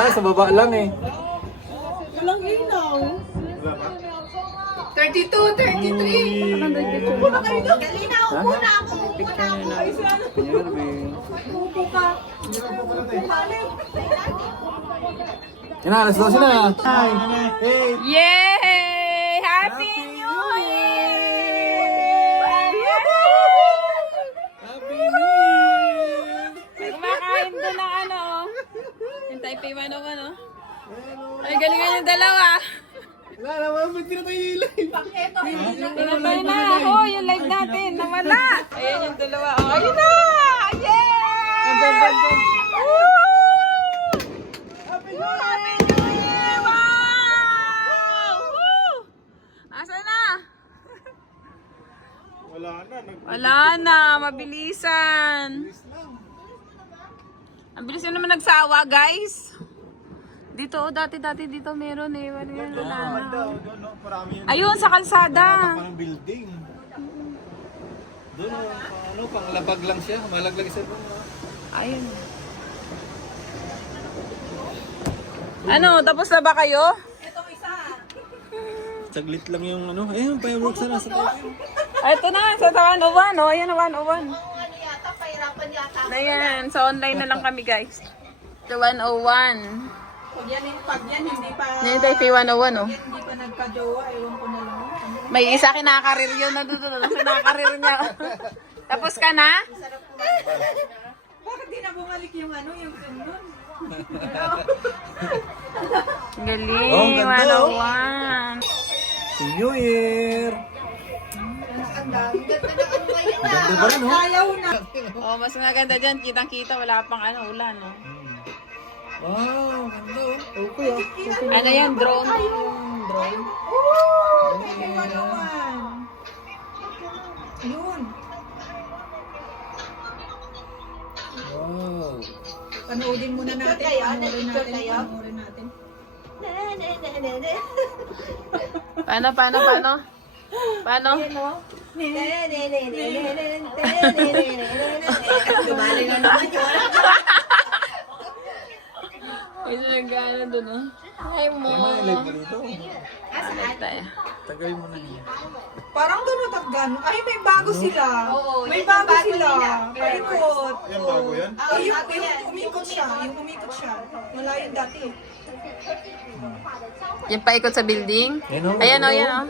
Wala, sa baba lang eh. Walang ilaw. 32, 33. Upo na kayo doon. Dali na, upo na ako. Upo na ako. Ay, si ano? Pinirving. Upo ka. Yan na, alas 12 na. Hi. Hey. Yay! Happy New Year! Happy New Year! Kumakain doon ng ano. Yung Taipei 101, oh. Ay, galingan yung dalawa. Wala naman, ba't pinatay yung live? Pinatay na. Oh, yung live natin. Nawala. Ayan yung dalawa. Oh, ayun na! Yay! Woo! Happy New Year! Wow! Woo! Asan na? Wala na. Mabilisan. Ang bilis yun naman nagsawa, guys. Dito, oh, dati dito meron eh. Wala na. Ayun, sa kalsada. Parang building. Doon, ano, panglabag lang siya. Malaglag siya doon. Ayun. Ano, tapos na ba kayo? Saglit lang yung ano. Eh, yung fireworks na nasa tayo. Ay, ito na, sa 101, oh. Ayan, 101. Ano yata, pahirapan yata. Ayan, so online na lang kami, guys. The 101. Pag yan, hindi pa, Yan yung Taipei 101, oh. hindi pa nagka-jowa, ewan ko na lang. May isa kinakarir yun na doon. Kinakarir niya. Tapos ka na? Bakit di na bumalik yung ano, yung sundon? Galing, Oh, ganda, oh. 101. New Year! Ang dami. Ganda na ano ngayon ah. Ganda ba rin, oh? Ayaw na. Oh, mas maganda dyan. Kitang-kita, wala pang ano, ulan, oh. Wow, ganda oh. Okay ah. Ano yan, drone? Drone. May walawan. Yun. Wow. Panoodin muna natin. kayo? Panoorin Nag-picture natin. kayo? Panoorin natin. Paano? Paano? Gumaling na naman yun. May nagano doon, oh. Hi, mo. Ano yung live mo dito? Tayo. Tagay mo na niya. Parang ganun at ganun. Ay, may bago sila. Oo, May yung bago bago sila. nila. Palikot. Yan bago yan? Yung umikot siya. Yung umikot siya. Wala yung dati. Yung paikot sa building? Yan, oh. Ayan, oh, yan, oh.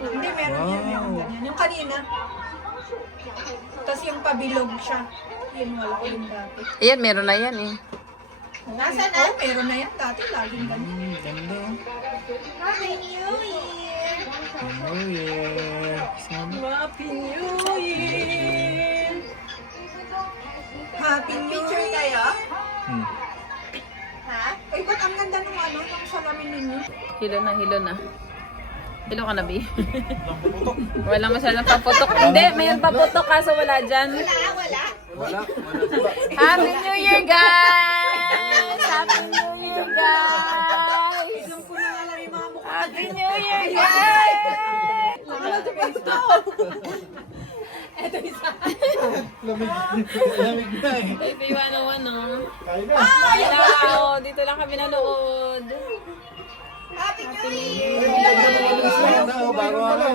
Hindi, meron yan. Yung ganyan. Yung kanina. Tapos yung pabilog siya. Yun, wala yung dati. Ayan, meron na yan, eh. Nasaan na? Oh, meron na yan dati. Laging ganyan. Ganda. Happy New Year! New Year. Happy New Year! Happy New Picture Year! kayo? Hmm. Ha? Ay, ba't ang ganda nung ano, nung salamin ninyo? Hilo na, hilo na. Hilo ka na, Bi. Wala masyadong paputok. Hindi, may paputok kaso wala dyan. Wala. Wala. Happy New Year, guys! Happy New Year, guys! Alam ko na nga lang yung mga mukha. Happy New Year, guys! Lamig na eh. Baby 101, no? Kaya na. Hello! Dito lang kami nanood. Happy New Year! Ganda oh, bago ano.